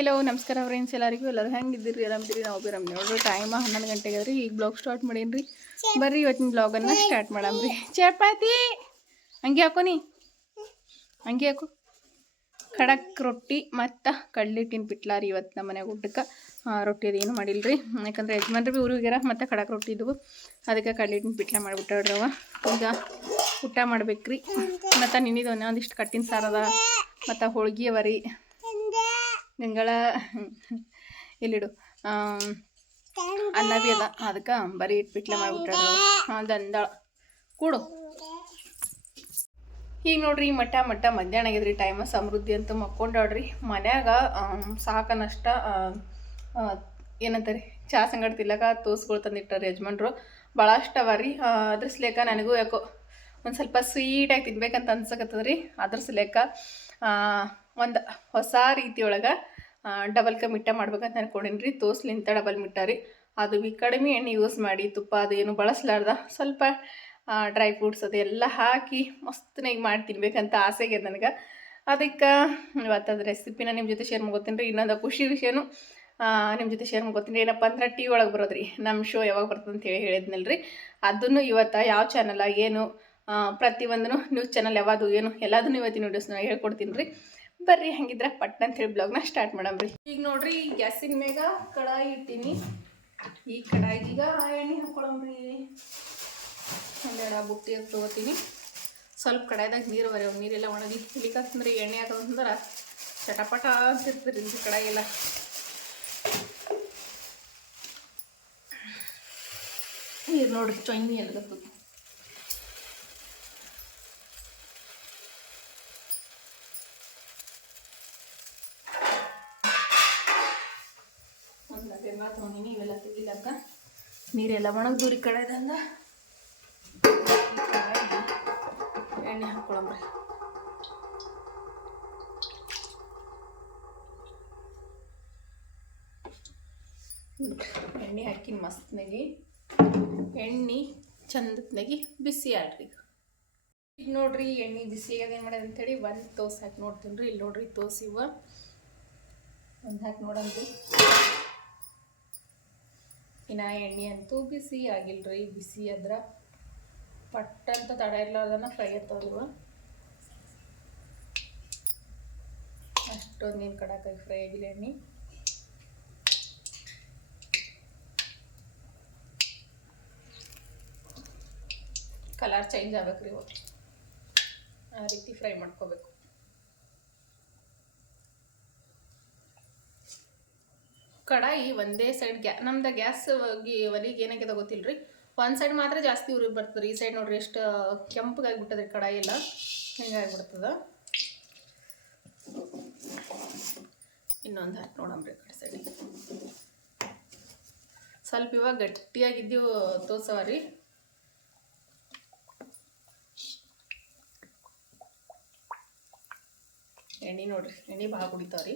ಎಲ್ಲೋ ನಮಸ್ಕಾರ ಫ್ರೆಂಡ್ಸ್, ಎಲ್ಲರೂ ಹೆಂಗಿದ್ದೀರಿ? ಆರಾಮಿದ್ದೀರಿ? ನಾವು ಬಿ ಆರಾಮ್ ನೋಡ್ರಿ. ಟೈಮ್ 11 ಗಂಟೆಗೆ ರೀ. ಈಗ ಬ್ಲಾಗ್ ಸ್ಟಾರ್ಟ್ ಮಾಡೀನಿ. ಬರ್ರಿ ಇವತ್ತಿನ ಬ್ಲಾಗನ್ನು ಸ್ಟಾರ್ಟ್ ಮಾಡಮ್ರಿ. ಚಪಾತಿ ಹಂಗೆ ಹಾಕೋನಿ, ಹಂಗೆ ಹಾಕು. ಖಡಕ್ ರೊಟ್ಟಿ ಮತ್ತು ಕಡ್ಲಿಟ್ಟಿನ ಪಿಟ್ಲಾರಿ ಇವತ್ತು ನಮ್ಮ ಮನೆಗೆ ಊಟಕ್ಕೆ. ರೊಟ್ಟಿ ಅದೇನು ಮಾಡಿಲ್ರಿ, ಯಾಕಂದ್ರೆ ಯಜಮಾನ್ರಿ ಭೀ ಊರಿಗ್ಯಾರ ಮತ್ತು ಖಡಕ್ ರೊಟ್ಟಿ ಇದ್ವು. ಅದಕ್ಕೆ ಕಡ್ಲಿಟ್ಟಿನ ಪಿಟ್ಲ ಮಾಡಿಬಿಟ್ಟಾಡ್ರಿ ಅವ. ಈಗ ಊಟ ಮಾಡ್ಬೇಕ್ರಿ. ಮತ್ತು ನಿನ್ನಿದು ಒಂದಿಷ್ಟು ಕಟ್ಟಿನ ಸಾರದ ಮತ್ತು ಹೋಳ್ಗೆ ಅವ ರೀ. ಗಂಗಳ ಇಲ್ಲಿಡು ಅನ್ನ ಭೀ ಅದ, ಅದಕ್ಕೆ ಬರೀ ಪಿಟ್ಲೆ ಮಾಡಿಬಿಟ್ಟಾಡ್ರಿ. ದಂದಾಳ ಕೂಡು. ಈಗ ನೋಡ್ರಿ ಮಟ್ಟ ಮಧ್ಯಾಹ್ನ ಆಗಿದ್ರಿ. ಟೈಮ ಸಮೃದ್ಧಿ ಅಂತ ಮಕ್ಕೊಂಡಾಡ್ರಿ. ಮನ್ಯಾಗ ಸಾಕನಷ್ಟ ಏನಂತಾರೆ ಚಹಾ ಸಂಗಡ ತಿಲ್ಲಕ ತೋಸ್ಗಳು ತಂದಿಟ್ಟಾರೆ ಯಜಮಾನ್ರು. ಭಾಳಷ್ಟು ಅವ ರೀ. ಅದ್ರ ಸಲೇಕ ನನಗೂ ಯಾಕೋ ಒಂದು ಸ್ವಲ್ಪ ಸ್ವೀಟಾಗಿ ತಿನ್ಬೇಕಂತ ಅನ್ಸಕತ್ತದ್ರಿ. ಅದ್ರ ಸಲೇಕ ಒಂದು ಹೊಸ ರೀತಿಯೊಳಗೆ ಡಬಲ್ ಕ ಮಿಠ ಮಾಡ್ಬೇಕಂತ ಅನ್ಕೊಂಡೇನಿ ರೀ. ತೋಸ್ಲಿಂತ ಡಬಲ್ ಮಿಠ ರೀ. ಅದು ಭೀ ಕಡಿಮೆ ಎಣ್ಣೆ ಯೂಸ್ ಮಾಡಿ, ತುಪ್ಪ ಅದು ಏನು ಬಳಸ್ಲಾರ್ದ ಸ್ವಲ್ಪ ಡ್ರೈ ಫ್ರೂಟ್ಸ್ ಅದೆಲ್ಲ ಹಾಕಿ ಮಸ್ತನಾಗಿ ಮಾಡಿ ತಿನ್ಬೇಕಂತ ಆಸೆಗೆ ನನಗೆ. ಅದಕ್ಕೆ ಇವತ್ತದು ರೆಸಿಪಿನ ನಿಮ್ಮ ಜೊತೆ ಶೇರ್ ಮಾಡ್ಕೊತೀನಿ ರೀ. ಇನ್ನೊಂದು ಖುಷಿ ವಿಷಯನೂ ನಿಮ್ಮ ಜೊತೆ ಶೇರ್ ಮಾಡ್ಕೊತೀನಿ. ಏನಪ್ಪ ಅಂದ್ರೆ ಟಿ ಒಳಗೆ ಬರೋದು ರೀ, ನಮ್ಮ ಶೋ ಯಾವಾಗ ಬರ್ತದೆ ಅಂತ ಹೇಳಿದ್ನಲ್ಲ ರೀ. ಅದನ್ನು ಇವತ್ತು ಯಾವ ಚಾನಲ್ ಏನು ಪ್ರತಿಯೊಂದೂ ನ್ಯೂಸ್ ಚಾನಲ್ ಯಾವುದು ಏನು ಎಲ್ಲದನ್ನು ಇವತ್ತಿನ ವೀಡಿಯೋಸ್ನ ಹೇಳ್ಕೊಡ್ತೀನಿ ರೀ. ಬರ್ರಿ ಹಂಗಿದ್ರೆ ಪಟ್ನ ಅಂತೇಳಿ ಬ್ಲಾಗ್ನ ಸ್ಟಾರ್ಟ್ ಮಾಡಮ್ರಿ. ಈಗ ನೋಡ್ರಿ ಗ್ಯಾಸಿನ ಮ್ಯಾಗ ಕಡಾಯಿ ಇಟ್ಟೀನಿ. ಈ ಕಡಾಯಿಗೀಗ ಎಣ್ಣೆ ಹಾಕ್ಕೊಳಮ್ರಿ. ಒಂದೆರಡು ಬುಟ್ಟಿ ಹಾಕಿ ತೊಗೋತೀನಿ. ಸ್ವಲ್ಪ ಕಡಾಯಿದಾಗ ನೀರು ಬರೀ ನೀರೆಲ್ಲ ಒಣಗಿ ಇಲ್ಲಿಕಂತಂದ್ರೆ ಎಣ್ಣೆ ಹಾಕೋದಂದ್ರೆ ಚಟಪಟ ಅಂತಿರ್ತದ್ರಿ ಇದು ಕಡಾಯಿ ಎಲ್ಲ. ನೀರು ನೋಡ್ರಿ ಚೊಯ್ನಿ ಎಲ್ಗತ್ತದ. ಒಂದು ಬೆಂಬಲ ತೊಗೊಂಡಿನಿ ಇವೆಲ್ಲ ತೆಗಿಲಕ್ಕ. ನೀರೆಲ್ಲ ಒಣಗ್ದೂರಿ ಕಡಾಯ್ದಂಗ ಎಣ್ಣೆ ಹಾಕ್ಕೊಳಮ್ರಿ. ಎಣ್ಣೆ ಹಾಕಿನ ಮಸ್ತನಾಗಿ ಎಣ್ಣೆ ಚಂದತ್ನಾಗಿ ಬಿಸಿ ಆಡ್ರಿ. ಈಗ ನೋಡ್ರಿ ಎಣ್ಣೆ ಬಿಸಿ ಏನು ಮಾಡೋದು ಅಂಥೇಳಿ ಒಂದು ತೋಸು ಹಾಕಿ ನೋಡ್ತೀನಿ ರೀ. ಇಲ್ಲಿ ನೋಡ್ರಿ ತೋಸು ಇವ ಒಂದು ಹಾಕಿ ನೋಡಂತ್ರಿ. ಇನ್ನು ಎಣ್ಣೆ ಅಂತೂ ಬಿಸಿ ಆಗಿಲ್ರಿ. ಬಿಸಿ ಆದ್ರೆ ಪಟ್ಟಂತ ತಡ ಇರ್ಲಾರ್ದನ್ನ ಫ್ರೈ ಆಗ್ತಾವ. ಅಷ್ಟೊಂದೇನು ಕಡಾಕಾಗಿ ಫ್ರೈ ಆಗಿಲ್ಲ ಎಣ್ಣೆ. ಕಲರ್ ಚೇಂಜ್ ಆಗ್ಬೇಕ್ರಿ ಇವತ್ತು, ಆ ರೀತಿ ಫ್ರೈ ಮಾಡ್ಕೋಬೇಕು. ಕಡಾಯಿ ಒಂದೇ ಸೈಡ್ ನಮ್ದು ಗ್ಯಾಸ್ ಒಲಿಗೆ ಏನಾಗಿದೆ ಗೊತ್ತಿಲ್ರಿ, ಒಂದು ಸೈಡ್ ಮಾತ್ರ ಜಾಸ್ತಿ ಉರಿ ಬರ್ತದೆ. ಈ ಸೈಡ್ ನೋಡ್ರಿ ಎಷ್ಟು ಕೆಂಪಗಾಗಿಬಿಟ್ಟದ್ರಿ ಕಡಾಯಿ ಎಲ್ಲ, ಹಿಂಗಾಗಿಬಿಡ್ತದ. ಇನ್ನೊಂದು ಹಾಕಿ ನೋಡಮ್ರಿ ಕಡೆ ಸೈಡಿಗೆ. ಸ್ವಲ್ಪ ಇವಾಗ ಗಟ್ಟಿಯಾಗಿದ್ದೀವಿ ತೋರ್ಸವ ರೀ. ಎಣ್ಣೆ ನೋಡ್ರಿ ಎಣ್ಣೆ ಭಾಳ ಕುಡಿತಾವ್ರಿ.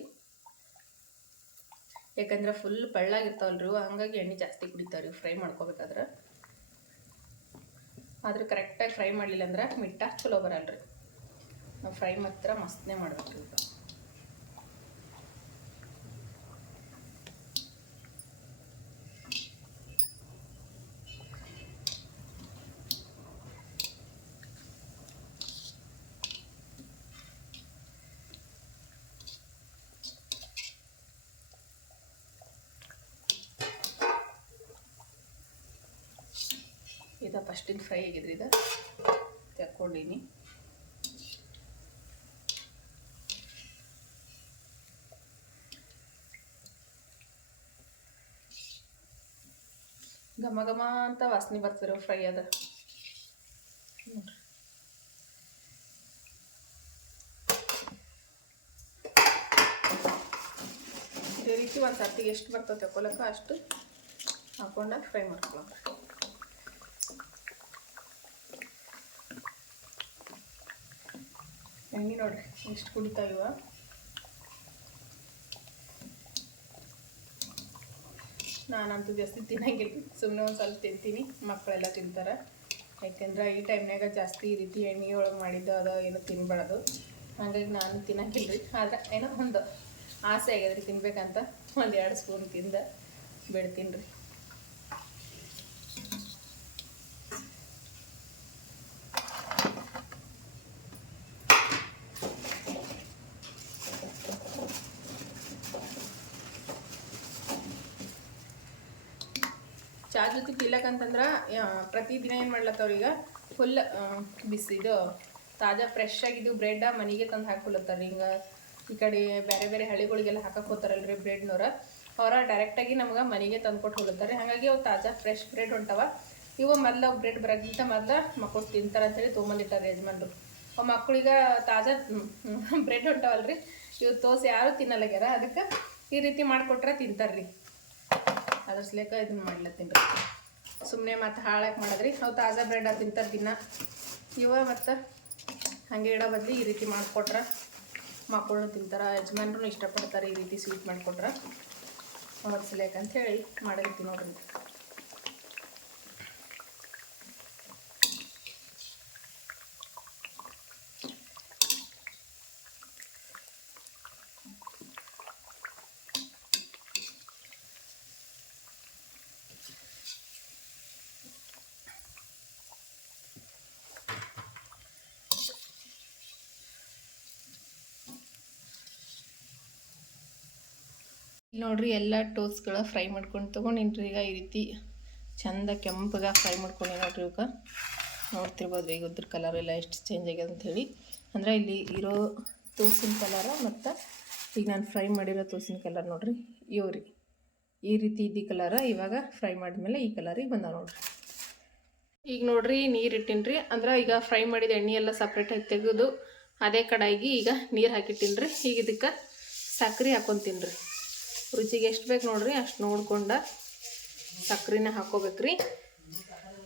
ಯಾಕಂದ್ರೆ ಫುಲ್ ಬೆಳ್ಳಾಗಿರ್ತಾವಲ್ರಿ, ಹಂಗಾಗಿ ಎಣ್ಣೆ ಜಾಸ್ತಿ ಕುಡಿತಾವ್ರಿ ಫ್ರೈ ಮಾಡ್ಕೋಬೇಕಾದ್ರೆ. ಆದ್ರೆ ಕರೆಕ್ಟಾಗಿ ಫ್ರೈ ಮಾಡಲಿಲ್ಲ ಅಂದ್ರೆ ಮಿಟ್ಟ ಚಲೋ ಬರಲ್ರಿ. ನಾವು ಫ್ರೈ ಮಾತ್ರ ಮಸ್ತನೇ ಮಾಡ್ಬೇಕ್ರಿ. ಇದು ಫಸ್ಟಿನ ಫ್ರೈ ಆಗಿದ್ರಿ, ಇದು ತೆಕ್ಕೊಂಡಿನಿ. ಘಮ ಘಮ ಅಂತ ವಾಸನೆ ಬರ್ತಿರೋ ಫ್ರೈ ಅದ. ಇದೇ ರೀತಿ ಒಂದು ಸರ್ತಿಗೆ ಎಷ್ಟು ಬರ್ತದೆ ತೆಕ್ಕೊಳಕ ಅಷ್ಟು ಹಾಕೊಂಡ ಫ್ರೈ ಮಾಡ್ಕೊಳ್ಳೋಣ. ಎಣ್ಣೆ ನೋಡ್ರಿ ಇಷ್ಟು ಕುಡಿತಾವ. ನಾನಂತೂ ಜಾಸ್ತಿ ತಿನ್ನಂಗಿಲ್ಲ, ಸುಮ್ಮನೆ ಒಂದು ಸ್ವಲ್ಪ ತಿಂತೀನಿ. ಮಕ್ಕಳೆಲ್ಲ ತಿಂತಾರೆ. ಯಾಕೆಂದ್ರೆ ಈ ಟೈಮ್ನಾಗ ಜಾಸ್ತಿ ಈ ರೀತಿ ಎಣ್ಣೆ ಒಳಗೆ ಮಾಡಿದ್ದು ಅದು ಏನೋ ತಿನ್ಬಾರ್ದು. ಹಾಗಾಗಿ ನಾನು ತಿನ್ನಂಗಿಲ್ಲ ರೀ. ಆದರೆ ಏನೋ ಒಂದು ಆಸೆ ಆಗ್ಯದ್ರಿ ತಿನ್ಬೇಕಂತ. 1-2 ಸ್ಪೂನ್ ತಿಂದ ಬಿಡ್ತೀನಿ ರೀ. ಚಾ ಜೊತೆ ತಿಲ್ಲಕಂತಂದ್ರೆ ಪ್ರತಿದಿನ ಏನು ಮಾಡ್ಲತ್ತವ್ರೀಗ ಫುಲ್ ಬಿಸಿ ಇದು ತಾಜಾ ಫ್ರೆಶ್ ಆಗಿದ್ದು ಬ್ರೆಡ್ ಮನೆಗೆ ತಂದು ಹಾಕೊಳತ್ತಾರೆ. ಹಿಂಗೆ ಈ ಕಡೆ ಬೇರೆ ಬೇರೆ ಹಳ್ಳಿಗಳಿಗೆಲ್ಲ ಹಾಕಕ್ಕೆ ಹೋಗ್ತಾರಲ್ರಿ ಬ್ರೆಡ್ನವ್ರ, ಅವರ ಡೈರೆಕ್ಟಾಗಿ ನಮ್ಗೆ ಮನೆಗೆ ತಂದು ಕೊಟ್ಟು ಹೋಗ್ತಾರೆ. ಹಾಗಾಗಿ ಅವು ತಾಜಾ ಫ್ರೆಶ್ ಬ್ರೆಡ್ ಹೊಂಟವ. ಇವು ಮೊದಲು ಬ್ರೆಡ್ ಬರೋಕ್ಕಿಂತ ಮೊದಲು ಮಕ್ಕಳು ತಿಂತಾರೆ ಅಂತೇಳಿ ತೊಗೊಂಬಂದಿಟ್ಟಾರೆ ಯಜಮಾನ್ರು. ಅವು ಮಕ್ಕಳಿಗೆ ತಾಜಾ ಬ್ರೆಡ್ ಹೊಂಟವಲ್ರಿ, ಇವು ತೋಸೆ ಯಾರು ತಿನ್ನಲ್ಲಾಗ್ಯಾರ. ಅದಕ್ಕೆ ಈ ರೀತಿ ಮಾಡಿಕೊಟ್ರೆ ತಿಂತಾರ್ರಿ. ಅದ್ರ ಸಲೇಕ ಇದನ್ನು ಮಾಡ್ಲತ್ತೀನಿ ರೀ. ಸುಮ್ಮನೆ ಮತ್ತು ಹಾಳಾಗಿ ಮಾಡಿದ್ರಿ ಅವು ತಾಜಾ ಬ್ರೆಡ್ ತಿಂತಾರೆ ದಿನ. ಇವ ಮತ್ತು ಹಾಗೆ ಇಡೋ ಬದಲಿ ಈ ರೀತಿ ಮಾಡಿಕೊಟ್ರೆ ಮಕ್ಕಳನ್ನು ತಿಂತಾರೆ, ಯಜಮಾನ್ರು ಇಷ್ಟಪಡ್ತಾರೆ. ಈ ರೀತಿ ಸ್ವೀಟ್ ಮಾಡಿಕೊಟ್ರೆ ಅವ್ರ ಸಲೇಕ ಅಂತ ಹೇಳಿ ಮಾಡಿರ್ತೀವಿ ನೋಡ್ರಿ. ನೋಡ್ರಿ ಎಲ್ಲ ಟೋಸ್ಟ್ಗಳ ಫ್ರೈ ಮಾಡ್ಕೊಂಡು ತೊಗೊಂಡಿನ್ರಿ. ಈಗ ಈ ರೀತಿ ಚಂದ ಕೆಂಪಗೆ ಫ್ರೈ ಮಾಡ್ಕೊಂಡು ನೋಡ್ರಿ. ಇವಕ್ಕೆ ನೋಡ್ತಿರ್ಬೋದು ಈಗ ಉದ್ರ ಕಲರ್ ಎಲ್ಲ ಎಷ್ಟು ಚೇಂಜ್ ಆಗ್ಯದ ಅಂಥೇಳಿ. ಅಂದರೆ ಇಲ್ಲಿ ಇರೋ ತೋಸಿನ ಕಲರ ಮತ್ತು ಈಗ ನಾನು ಫ್ರೈ ಮಾಡಿರೋ ತೋಸಿನ ಕಲರ್ ನೋಡ್ರಿ ಇವು ರೀ. ಈ ರೀತಿ ಇದ್ದ ಕಲರ ಇವಾಗ ಫ್ರೈ ಮಾಡಿದ್ಮೇಲೆ ಈ ಕಲರಿಗೆ ಬಂದಾವ ನೋಡ್ರಿ. ಈಗ ನೋಡ್ರಿ ನೀರು ಇಟ್ಟಿನ್ರಿ. ಅಂದ್ರೆ ಈಗ ಫ್ರೈ ಮಾಡಿದ ಎಣ್ಣೆ ಎಲ್ಲ ಸಪ್ರೇಟಾಗಿ ತೆಗೆದು ಅದೇ ಕಡಾಯಿಗೆ ಈಗ ನೀರು ಹಾಕಿಟ್ಟಿನ್ರಿ. ಈಗ ಇದಕ್ಕೆ ಸಕ್ರೆ ಹಾಕೊತೀನಿ ರೀ. ರುಚಿಗೆ ಎಷ್ಟು ಬೇಕು ನೋಡ್ರಿ ಅಷ್ಟು ನೋಡ್ಕೊಂಡು ಸಕ್ರೆನ ಹಾಕೋಬೇಕ್ರಿ.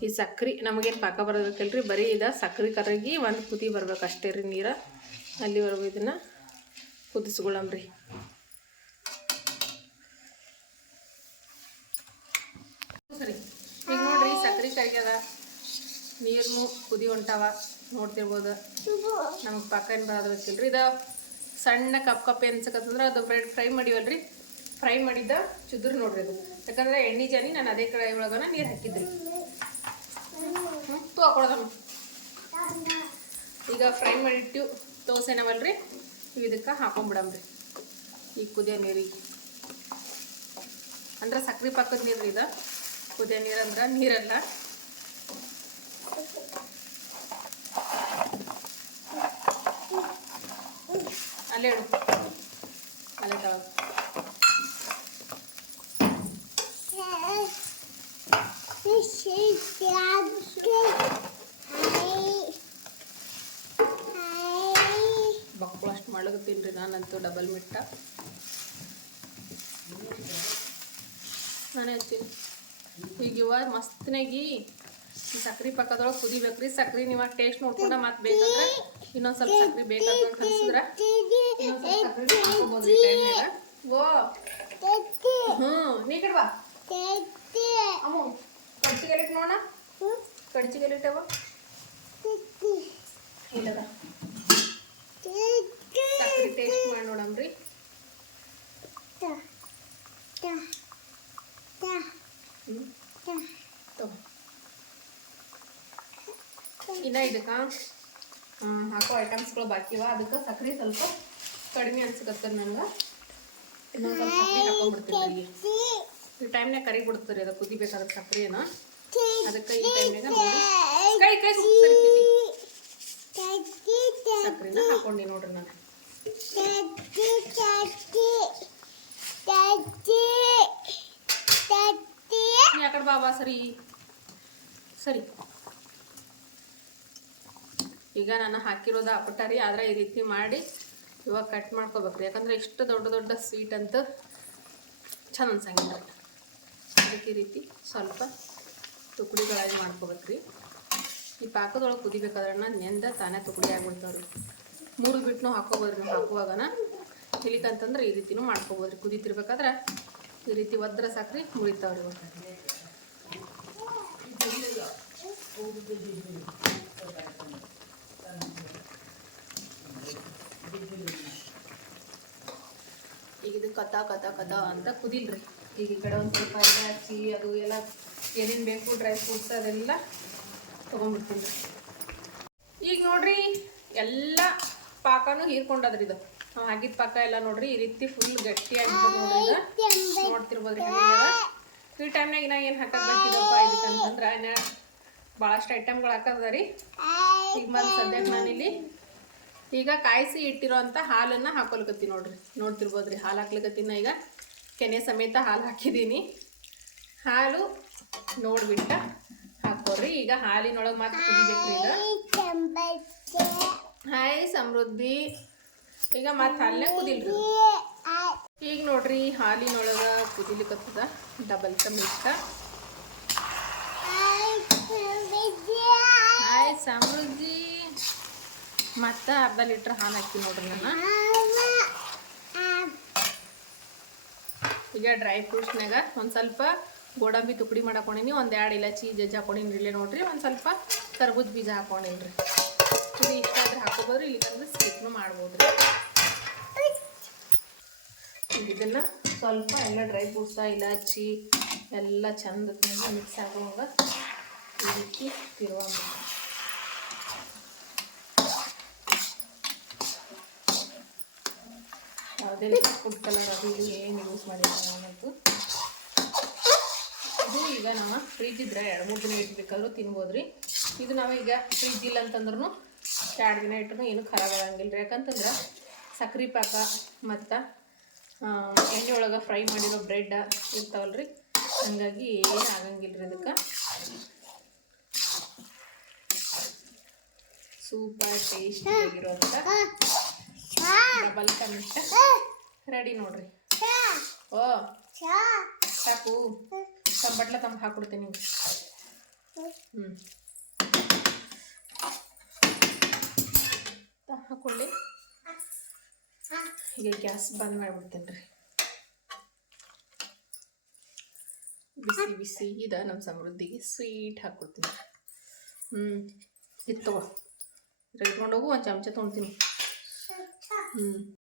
ಈ ಸಕ್ರೆ ನಮಗೇನು ಪಾಕ ಬರೋದಕ್ಕಲ್ರಿ, ಬರೀ ಇದು ಸಕ್ರೆ ಕರಗಿ ಒಂದು ಕುದಿ ಬರ್ಬೇಕು ಅಷ್ಟೇ ರೀ. ನೀರು ಅಲ್ಲಿವರೆಗೂ ಇದನ್ನು ಕುದಿಸ್ಕೊಳ್ಳಂಬ್ರಿ. ಸರಿ ಈಗ ನೋಡ್ರಿ ಸಕ್ರೆ ಕರಗ್ಯದ, ನೀರು ಕುದಿ ಹೊಂಟಾವ ನೋಡ್ತಿರ್ಬೋದು. ನಮಗೆ ಪಾಕ ಏನು ಬರೋದಕ್ಕಿಲ್ರಿ. ಇದು ಸಣ್ಣ ಕಪ್ಪೆ ಅನ್ಸಕತ್ತಂದ್ರೆ ಅದು ಬ್ರೆಡ್ ಫ್ರೈ ಮಾಡಿವಲ್ರಿ, ಫ್ರೈ ಮಾಡಿದ್ದ ಚುದ್ರ ನೋಡ್ರಿ ಅದು. ಯಾಕಂದ್ರೆ ಎಣ್ಣೆ ಜಾನಿ ನಾನು ಅದೇ ಕಡೆ ಒಳಗನ ನೀರು ಹಾಕಿದ್ರಿ. ಹಾಕೊಳೋದಮ್ಮ ಈಗ ಫ್ರೈ ಮಾಡಿಟ್ಟು ತೋಸೆನವಲ್ರಿ, ಇದಕ್ಕೆ ಹಾಕೊಂಡ್ಬಿಡಮ್ರಿ ಈ ಕುದಿಯೋ ನೀರಿಗೆ. ಅಂದ್ರೆ ಸಕ್ರೆ ಪಾಕದ ನೀರು ಇದು, ಕುದಿಯೋ ನೀರು ಅಂದ್ರೆ ನೀರಲ್ಲ. ಅಲ್ಲೇ ಇಡು, ಅಲ್ಲೇ ತಳಗ. ಬಕ್ಕಳು ಅಷ್ಟು ಮಳಗತ್ತೀನಿ ರೀ ನಾನಂತೂ. ಡಬಲ್ ಮಿಟ್ಟ ನಾನೇ ಹಚ್ತೀನಿ. ಈಗ ಇವಾಗ ಮಸ್ತನಾಗಿ ಈ ಸಕ್ರೆ ಪಕ್ಕದೊಳಗೆ ಕುದಿಬೇಕ್ರಿ. ಸಕ್ರೆ ನೀವು ಟೇಸ್ಟ್ ನೋಡ್ಕೊಂಡು ಮತ್ತೆ ಬೇಕಂದ್ರೆ ಇನ್ನೊಂದು ಸ್ವಲ್ಪ ಸಕ್ರೆ ಬೇಕಾದ್ರೆ ಕಲಿಸಿದ್ರೆ ಇನ್ನೊಂದು ಸ್ವಲ್ಪ ಸಕ್ರೆ ಹಾಕೋಬೋದು ಈ ಟೈಮ್ನಾಗ. ನೀ ಕಡೆ ಬಾ ಅಮ್ಮ. ಕಡ್ಚಿಗೆಲಿಟ್ಟು ನೋಡ, ಕಡ್ಚಿಗೆಲಿಟ್ಟವ ಇಲ್ಲದ ಸಕ್ರೆ ಟೇಸ್ಟ್ ಮಾಡಿ ನೋಡಮ್ರಿ. ಇನ್ನ ಇದಕ್ಕೆ ಹಾಕೋ ಐಟಮ್ಸ್ಗಳು ಬಾಕಿವ. ಅದಕ್ಕೆ ಸಕ್ರೆ ಸ್ವಲ್ಪ ಕಡಿಮೆ ಅನ್ಸಕತ್ತದ ನನಗೆ. ಇನ್ನೊಂದು ಸ್ವಲ್ಪ ಸಕ್ರೆ ಹಾಕೊಂಡ್ಬಿಡ್ತೀನಿ. ಈ ಟೈಮ್ನಾಗ ಕರಿ ಬಿಡ್ತೀರಿ ಅದು ಕುದಿಬೇಕಾದ್ರೆ ಸಕ್ರೆನ. ಅದಕ್ಕೆ ಈ ಟೈಮ್ನಾಗ ನೋಡಿ ಕೈ ಸರಿತೀವಿ ಸಕ್ರೆನ ಹಾಕೊಂಡಿ ನೋಡ್ರಿ ನಾನು. ಯಾಕಡೆ ಬಾಬಾ ಸರಿ ಸರಿ. ಈಗ ನಾನು ಹಾಕಿರೋದು ಅಪಟಾರಿ, ಆದರೆ ಈ ರೀತಿ ಮಾಡಿ ಇವಾಗ ಕಟ್ ಮಾಡ್ಕೋಬೇಕ್ರಿ. ಯಾಕಂದ್ರೆ ಇಷ್ಟು ದೊಡ್ಡ ದೊಡ್ಡ ಸ್ವೀಟ್ ಅಂತೂ ಚಂದ ಅನ್ಸಂಗಿಲ್ಲ. ಅದಕ್ಕೆ ಈ ರೀತಿ ಸ್ವಲ್ಪ ತುಕಡಿಗಳಾಗಿ ಮಾಡ್ಕೋಬೇಕ್ರಿ. ಈ ಪಾಕದೊಳಗೆ ಕುದಿಬೇಕಾದ್ರೆ ನೆಂದ ತಾನೇ ತುಕಡಿ ಆಗ್ಬಿಡ್ತಾವ್ರಿ. 3 ಬಿಟ್ಟು ಹಾಕೋಬೋದ್ರಿ. ನೀವು ಹಾಕುವಾಗನ ಇಲ್ಲಿಕಂತಂದ್ರೆ ಈ ರೀತಿನೂ ಮಾಡ್ಕೋಬೋದ್ರಿ. ಕುದಿತಿರ್ಬೇಕಾದ್ರೆ ಈ ರೀತಿ ಒದ್ರ ಸಕ್ರೆ ಮುರಿತಾವ್ರಿ. ಈಗ ಇದು ಕಥ ಅಂತ ಕುದಿಲ್ರಿ. ಈಗ ಈ ಕಡೆ ಒಂದು ಸ್ವಲ್ಪ ಇಲಾಚಿ ಅದು ಎಲ್ಲ ಏನೇನು ಬೇಕು ಡ್ರೈ ಫ್ರೂಟ್ಸ್ ಅದೆಲ್ಲ ತೊಗೊಂಡ್ಬಿಡ್ತೀನಿ ರೀ. ಈಗ ನೋಡ್ರಿ ಎಲ್ಲ ಪಾಕನೂ ಹೀರ್ಕೊಂಡದ್ರಿ. ಇದು ಆಗಿದ್ದ ಪಾಕ ಎಲ್ಲ ನೋಡ್ರಿ ಈ ರೀತಿ ಫುಲ್ ಗಟ್ಟಿಯಾಗಿ ನೋಡ್ರಿ. ಈಗ ನೋಡ್ತಿರ್ಬೋದ್ರಿ. ಈ ಟೈಮ್ನಾಗ ನಾ ಏನು ಹಾಕಬೇಕಿದಪ್ಪ ಇದಕ್ಕಂತಂದ್ರೆ ಭಾಳಷ್ಟು ಐಟಮ್ಗಳು ಹಾಕದ ರೀ. ಈಗ ಮತ್ತೆ ಸದ್ಯಕ್ಕೆ ನಾನಿಲ್ಲಿ ಈಗ ಕಾಯಿಸಿ ಇಟ್ಟಿರೋಂಥ ಹಾಲನ್ನು ಹಾಕೊಲ್ಕತ್ತೀನಿ ನೋಡ್ರಿ. ನೋಡ್ತಿರ್ಬೋದ್ರಿ ಹಾಲು ಹಾಕ್ಲಿಕತ್ತೀನಿ. ಈಗ ಕೆನೆ ಸಮೇತ ಹಾಲು ಹಾಕಿದ್ದೀನಿ. ಹಾಲು ನೋಡ್ಬಿಟ್ಟು ಹಾಕೋರಿ. ಈಗ ಹಾಲಿನೊಳಗೆ ಮತ್ತೆ ಕುದಿಬೇಕ್ರಿ. ಈಗ ಹಾಯ್ ಸಮೃದ್ಧಿ. ಈಗ ಮತ್ತೆ ಹಾಲೇ ಕುದಿಲ್ರಿ. ಈಗ ನೋಡ್ರಿ ಹಾಲಿನೊಳಗೆ ಕುದಿಲಿಕತ್ತದ ಡಬಲ್ ಮಿಲ್ಕ್. ಹಾಯ್ ಸಮೃದ್ಧಿ. ಮತ್ತು ಅರ್ಧ ಲೀಟ್ರ್ ಹಾಲು ಹಾಕಿ ನೋಡ್ರಿ ನಾನು. ಈಗ ಡ್ರೈ ಫ್ರೂಟ್ಸ್ನಾಗ ಒಂದು ಸ್ವಲ್ಪ ಗೋಡಂಬಿ ತುಕಡಿ ಮಾಡಾಕೊಂಡೀನಿ. ಒಂದು 2 ಇಲಾಚಿ ಜಜ್ಜಿ ಹಾಕೊಂಡಿನಿ ಇಲ್ಲೇ ನೋಡ್ರಿ. ಒಂದು ಸ್ವಲ್ಪ ತರಬೂಜ ಬೀಜ ಹಾಕೊಂಡಿನಿ ರೀ. ಇದು ಇಷ್ಟ ಆದ್ರೆ ಹಾಕೋಬೋದ್ರಿ, ಇಲ್ಲಿಂದ್ರೆ ಸ್ಕಿಪ್ನು ಮಾಡ್ಬೋದು ರೀ. ಇದನ್ನು ಸ್ವಲ್ಪ ಎಲ್ಲ ಡ್ರೈ ಫ್ರೂಟ್ಸ ಇಲಾಚಿ ಎಲ್ಲ ಚಂದ ಮಿಕ್ಸ್ ಆಗುವಾಗ ಈ ರೀತಿ ತಿರುವಾಗ ಯಾವುದೇ ರೀತಿ ಫುಡ್ ಕಲರ್ ಅದು ಇದು ಏನು ಯೂಸ್ ಮಾಡಿಲ್ಲ ನಾನಂತೂ. ಇದು ಈಗ ನಾವು ಫ್ರಿಜ್ ಇದ್ರೆ 2-3 ದಿನ ಇಟ್ಬೇಕಾದ್ರೂ ತಿನ್ಬೋದ್ರಿ. ಇದು ನಾವೀಗ ಫ್ರಿಜ್ ಇಲ್ಲ ಅಂತಂದ್ರೂ 2 ದಿನ ಇಟ್ಟರು ಏನು ಖರಾಬ್ ಆಗಂಗಿಲ್ಲ ರೀ. ಯಾಕಂತಂದ್ರೆ ಸಕ್ರೆ ಪಾಕ ಮತ್ತು ಎಣ್ಣೆ ಒಳಗೆ ಫ್ರೈ ಮಾಡಿರೋ ಬ್ರೆಡ್ ಇರ್ತಾವಲ್ರಿ, ಹಾಗಾಗಿ ಏನು ಆಗಂಗಿಲ್ಲ ರೀ. ಇದಕ್ಕೆ ಸೂಪರ್ ಟೇಸ್ಟಿಯಾಗಿರೋಂಥ ಡಬಲ್ ಕಾ ಮಿಲ್ಕ್ ರೆಡಿ ನೋಡ್ರಿ. ಓ ಸಾಕು, ಬಟ್ಲ ತಂದು ಹಾಕ್ಕೊಡ್ತೀನಿ. ಹಾಕೊಳ್ಳಿ. ಈಗ ಗ್ಯಾಸ್ ಬಂದ್ ಮಾಡಿಬಿಡ್ತೀನಿ ರೀ. ಬಿಸಿ ಬಿಸಿ ಇದೆ ನಮ್ಮ ಸಮೃದ್ಧಿಗೆ ಸ್ವೀಟ್ ಹಾಕ್ಕೊಡ್ತೀನಿ. ಇದು ತಗೋ ಇಟ್ಕೊಂಡೋಗು. ಒಂದು ಚಮಚ ತೊಗೊಳ್ತೀನಿ.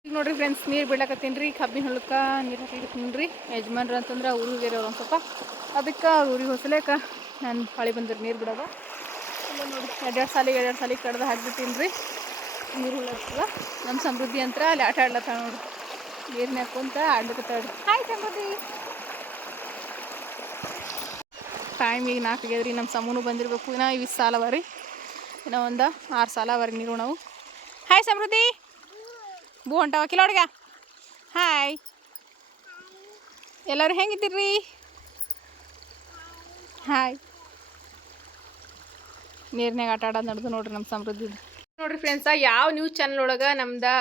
ಈಗ ನೋಡ್ರಿ ಫ್ರೆಂಡ್ಸ್, ನೀರು ಬಿಡ್ಲಾಕತ್ತೀನಿ ರೀ. ಕಬ್ಬಿನ ಹೊಲಕ್ಕೆ ನೀರು ಹಾಕ್ಲಿಕತ್ತೀನಿ ರೀ. ಯಜಮಾನ್ರು ಅಂತಂದ್ರೆ ಊರಿಗೆ ಬೇರೆ ಒಂದು ಸ್ವಲ್ಪ, ಅದಕ್ಕೆ ಊರಿಗೆ ಹೊಸಲೇಕ ನಾನು ಹೊಳಿ ಬಂದಿರಿ ನೀರು ಬಿಡೋದು. ಇಲ್ಲ ನೋಡಿ 2 ಸಾಲಿಗೆ ಕಡ್ದು ಹಾಕ್ಬಿಟ್ಟಿನಿ ರೀ. ನೀರು ಹುಳತ್ತದ. ನಮ್ಮ ಸಮೃದ್ಧಿ ಅಂತ ಅಲ್ಲಿ ಆಟ ಆಡ್ಲತ್ತಾಳ ನೋಡ್ರಿ. ನೀರ್ನ್ಯಾಗ ಕುಂತ ಆಡ್ಲಿಕತ್ತಾಳ್ರಿ. ಹಾಯ್ ಸಮೃದ್ಧಿ. ಟೈಮ್ ಈಗ 4 ಆಗ್ಯದ್ರಿ. ನಮ್ಮ ಸಮೂನು ಬಂದಿರಬೇಕು. ಇನ್ನೂ 20 ಸಾಲ ಅವ ರೀ. ಇನ್ನೂ ಒಂದು 6 ಸಾಲ ಅವರಿ ನೀರು ನಾವು. ಹಾಯ್ ಸಮೃದ್ಧಿ. ಬೂ ಹೊಂಟವ ಕಿಲೋಡ್ಗ. ಹಾಯ್ ಎಲ್ಲರೂ ಹೆಂಗಿದ್ದೀರಿ? ಹಾಯ್. ನೀರ್ನಾಗ ಆಟ ಆಡೋದು ನಡೆದು ನೋಡ್ರಿ ನಮ್ಮ ಸಮೃದ್ಧಿ. ನೋಡ್ರಿ ಫ್ರೆಂಡ್ಸ, ಯಾವ ನ್ಯೂಸ್ ಚಾನಲ್ ಒಳಗೆ ನಮ್ದು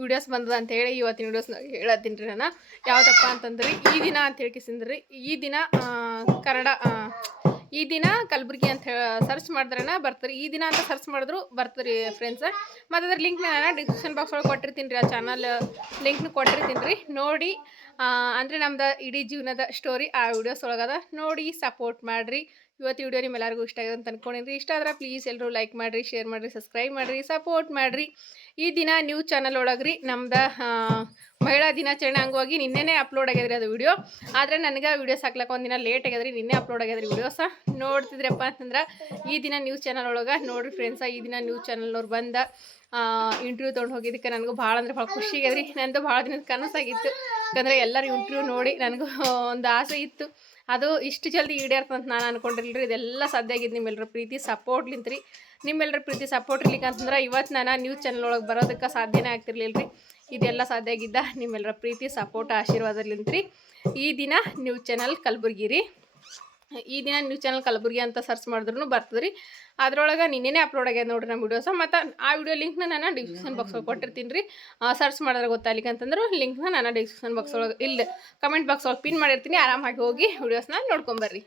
ವಿಡಿಯೋಸ್ ಬಂದದ ಅಂತ ಹೇಳಿ ಇವತ್ತಿನ ವಿಡಿಯೋಸ್ ಹೇಳತ್ತೀನಿ ರೀ ನಾನು. ಯಾವುದಪ್ಪ ಅಂತಂದ್ರಿ ಈ ದಿನ ಅಂತ ಹೇಳ್ಕಿಸಿದ್ರಿ. ಈ ದಿನ ಕನ್ನಡ, ಈ ದಿನ ಕಲಬುರಗಿ ಅಂತ ಸರ್ಚ್ ಮಾಡಿದ್ರನ ಬರ್ತಾರೆ. ಈ ದಿನ ಅಂತ ಸರ್ಚ್ ಮಾಡಿದ್ರು ಬರ್ತಾರೆ ಫ್ರೆಂಡ್ಸ. ಮತ್ತು ಅದ್ರ ಲಿಂಕ್ನ ನಾನು ಡಿಸ್ಕ್ರಿಪ್ಷನ್ ಬಾಕ್ಸ್ ಒಳಗೆ ಕೊಟ್ಟಿರ್ತೀನಿ ರೀ. ಆ ಚಾನಲ್ ಲಿಂಕ್ನ ಕೊಟ್ಟಿರ್ತೀನಿ ರೀ. ನೋಡಿ, ಅಂದರೆ ನಮ್ದು ಇಡೀ ಜೀವನದ ಸ್ಟೋರಿ ಆ ವಿಡಿಯೋಸ್ ಒಳಗದ. ನೋಡಿ ಸಪೋರ್ಟ್ ಮಾಡಿರಿ. ಇವತ್ತು ವಿಡಿಯೋ ನಿಮ್ಮೆಲ್ಲರಿಗೂ ಇಷ್ಟ ಆಗಿದೆ ಅಂತ ಅಂದ್ಕೊಂಡಿರಿ. ಇಷ್ಟ ಆದ್ರೆ ಪ್ಲೀಸ್ ಎಲ್ಲರೂ ಲೈಕ್ ಮಾಡಿರಿ, ಶೇರ್ ಮಾಡಿರಿ, ಸಬ್ಸ್ಕ್ರೈಬ್ ಮಾಡಿರಿ, ಸಪೋರ್ಟ್ ಮಾಡಿರಿ. ಈ ದಿನ ನ್ಯೂಸ್ ಚಾನಲ್ ಒಳಗೆ ರೀ ನಮ್ದು ಮಹಿಳಾ ದಿನಾಚರಣೆ ಅಂಗವಾಗಿ ನಿನ್ನೆನೇ ಅಪ್ಲೋಡ್ ಆಗ್ಯದ್ರಿ ಅದು ವಿಡಿಯೋ. ಆದರೆ ನನಗೆ ವಿಡಿಯೋಸ್ ಹಾಕ್ಲಕ್ಕೆ ಒಂದಿನ ಲೇಟ್ ಆಗ್ಯದ್ರಿ. ನಿನ್ನೆ ಅಪ್ಲೋಡ್ ಆಗ್ಯದ್ರಿ ವಿಡಿಯೋಸ. ನೋಡ್ತಿದ್ರಪ್ಪ ಅಂತಂದ್ರೆ ಈ ದಿನ ನ್ಯೂಸ್ ಚಾನಲ್ ಒಳಗೆ ನೋಡಿರಿ ಫ್ರೆಂಡ್ಸ. ಈ ದಿನ ನ್ಯೂಸ್ ಚಾನಲ್ನವ್ರು ಬಂದ ಇಂಟರ್ವ್ಯೂ ತೊಗೊಂಡು ಹೋಗಿದ್ದಕ್ಕೆ ನನಗೂ ಭಾಳ ಅಂದ್ರೆ ಭಾಳ ಖುಷಿ ಆಗ್ಯದ್ರಿ. ನಂದು ಭಾಳ ದಿನದ ಕನಸಾಗಿತ್ತು. ಯಾಕಂದರೆ ಎಲ್ಲರೂ ಇಂಟರ್ವ್ಯೂ ನೋಡಿ ನನಗೂ ಒಂದು ಆಸೆ ಇತ್ತು. ಅದು ಇಷ್ಟು ಜಲ್ದಿ ಈಡೇರ್ತಂತ ನಾನು ಅನ್ಕೊಂಡಿಲ್ರಿ. ಇದೆಲ್ಲ ಸಾಧ್ಯ ಆಗಿದ್ದು ನಿಮ್ಮೆಲ್ಲರ ಪ್ರೀತಿ ಸಪೋರ್ಟ್ಲಿಂತ ರೀ. ನಿಮ್ಮೆಲ್ಲರ ಪ್ರೀತಿ ಸಪೋರ್ಟ್ ಇರ್ಲಿಕ್ಕೆ ಅಂತಂದ್ರೆ ಇವತ್ತು ನಾನು ನ್ಯೂಸ್ ಚಾನಲ್ ಒಳಗೆ ಬರೋದಕ್ಕೆ ಸಾಧ್ಯನೇ ಆಗ್ತಿರ್ಲಿಲ್ಲ ರೀ. ಇದೆಲ್ಲ ಸಾಧ್ಯ ಆಗಿದ್ದ ನಿಮ್ಮೆಲ್ಲರ ಪ್ರೀತಿ ಸಪೋರ್ಟ್ ಆಶೀರ್ವಾದಲಿಂತ ರೀ. ಈ ದಿನ ನ್ಯೂಸ್ ಚಾನಲ್ ಕಲಬುರ್ಗಿ ರೀ. ಈ ದಿನ ನ್ಯೂಸ್ ಚಾನಲ್ ಕಲಬುರ್ಗಿ ಅಂತ ಸರ್ಚ್ ಮಾಡಿದ್ರು ಬರ್ತದೆ ರೀ. ಅದ್ರೊಳಗೆ ನಿನ್ನೆನೇ ಅಪ್ಲೋಡ್ ಆಗ್ಯದ ನೋಡ್ರಿ ನಮ್ಮ ವಿಡಿಯೋಸ. ಮತ್ತು ಆ ವಿಡಿಯೋ ಲಿಂಕ್ನ ನಾನು ಡಿಸ್ಕ್ರಿಪ್ಷನ್ ಬಾಕ್ಸ್ ಒಳಗೆ ಕೊಟ್ಟಿರ್ತೀನಿ ರೀ. ಸರ್ಚ್ ಮಾಡಿದ್ರೆ ಗೊತ್ತಾಗ್ಲಿಕ್ಕೆ ಅಂತಂದ್ರೆ ಲಿಂಕ್ನ ನಾನು ಡಿಸ್ಕ್ರಿಪ್ಷನ್ ಬಾಕ್ಸ್ ಒಳಗೆ ಇಲ್ಲ ಕಮೆಂಟ್ ಬಾಕ್ಸ್ ಒಳಗೆ ಪಿನ್ ಮಾಡಿರ್ತೀನಿ. ಆರಾಮಾಗಿ ಹೋಗಿ ವಿಡಿಯೋಸ್ನ ನೋಡ್ಕೊಂಬರ್ರಿ.